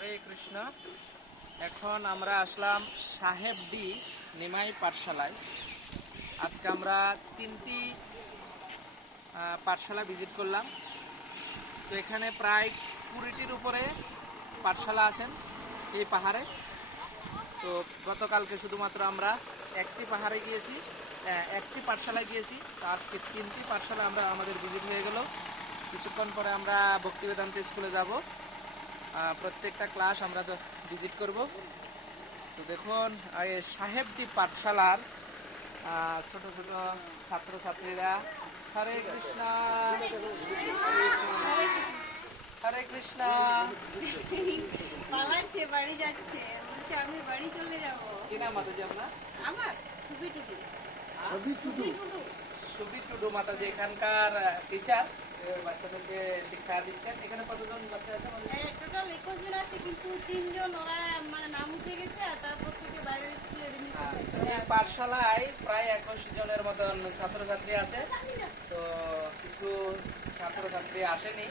হরে কৃষ্ণ। এখন আমরা আসলাম সাহেব সাহেবডি নিমাই পাঠশালায়। আজকে আমরা তিনটি পাঠশালা ভিজিট করলাম। তো এখানে প্রায় কুড়িটির উপরে পাঠশালা আছেন এই পাহাড়ে। তো গতকালকে শুধুমাত্র আমরা একটি পাহাড়ে গিয়েছি একটি পাঠশালায় গিয়েছি। তো আজকে তিনটি পাঠশালা আমরা আমাদের ভিজিট হয়ে গেল। কিছুক্ষণ পরে আমরা ভক্তি বেদান্ত স্কুলে যাব। প্রত্যেকটা ক্লাস আমরা তো ভিজিট করব। তো দেখুন সাহেবটি পাঠশালার ছোট ছোট ছাত্রছাত্রীরা। হরে কৃষ্ণ। হরে কৃষ্ণ। পালাচ্ছে বাড়ি যাচ্ছে। বলছে আমি বাড়ি চলে যাব। কি নাম মাতাজি আপনার? আমার ছবি টুকু ছবি ছবি টুকু সুবি টুডু মাতাজি এখানকার টিচার বাচ্চাদেরকে শিক্ষা দিচ্ছেন। এখানে কতজন বাচ্চা আছে আমাদের? টোটাল একুশ কিন্তু তিনজন ওরা মানে নাম উঠে গেছে আর তারপর থেকে বাইরের স্কুলে আহ, এই পাঠশালায় প্রায় একুশ জনের মতন ছাত্রছাত্রী আছে। তো কিছু ছাত্রছাত্রী আসেনি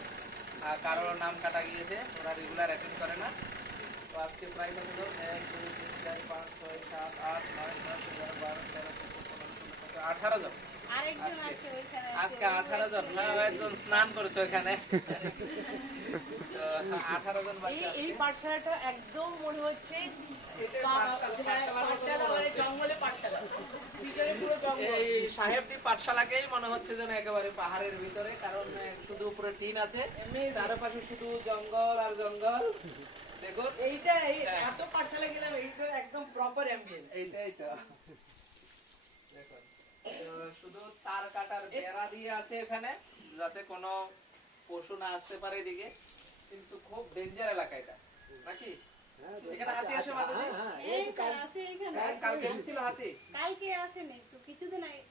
আহ, কারোর নাম কাটা গিয়েছে ওরা রেগুলার অ্যাটেন্ড করে না। তো আজকে প্রায় কতজন এক দুই তিন চার পাঁচ ছয় সাত আট নয় দশ এগারো বারো তেরো চোদ্দ পনেরো আঠারো জন। আজকে আঠারো জন একজন স্নান করেছে ওখানে আঠারো জন এই। পাঠশালাটা একদম মনে হচ্ছে হ্যাঁ, মনে এই সাহেবটি পাঠশালাকেই হচ্ছে যেন একেবারে পাহাড়ের ভিতরে কারণ শুধু উপরে টিন আছে. চারপাশে শুধু জঙ্গল আর জঙ্গল। দেখুন। এইটা এই হ্যাঁ। এত পাঠশালা গেলাম এইটা একদম প্রপার অ্যাম্বিয়েন্স এইটাই তো। দেখুন। শুধু কাটার বেড়া দিয়ে আছে এখানে যাতে কোনো পশু না আসতে পারে এদিকে। কিন্তু খুব ডেঞ্জার এলাকা এটা নাকি? এখানে হাতি আসে মাঝে এইখানে আছে এইখানে কালকে এসেছিল হাতি। কালকে আসেনি তো কিছুদিন আগে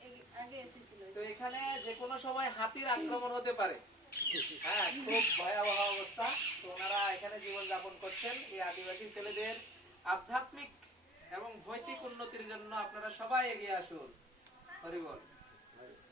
আগে এসেছিল। তো এখানে যে কোনো সময় হাতির আক্রমণ হতে পারে। হ্যাঁ খুব ভয়াবহ অবস্থা। তো ওনারা এখানে জীবন যাপন করছেন এই আদিবাসী ছেলেদের আধ্যাত্মিক এবং ভৌতিক উন্নতির জন্য। আপনারা সবাই এগিয়ে আসুন। হরিবল।